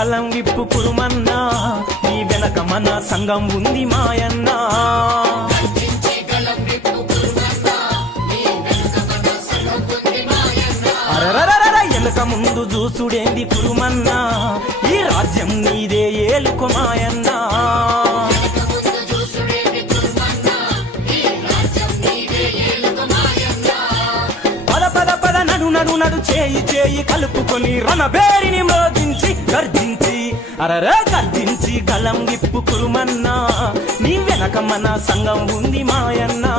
గలం విప్పు కురుమన్నా నీ వెనక మన సంఘం ఉంది మాయన్నా. అరరరరర ఎనక ముందు చూసుడేంది కురుమన్నా ఈ రాజ్యం నీదే ఏలుకు మాయన్న. పద పద పద నడు నడు నడు చేయి చేయి కలుపుకొని రణబేరిని మోగించి గర్జించి అరరే గర్జించి కలం విప్పు కురుమన్నా నీ వెనక మన సంగం ఉంది మాయన్నా.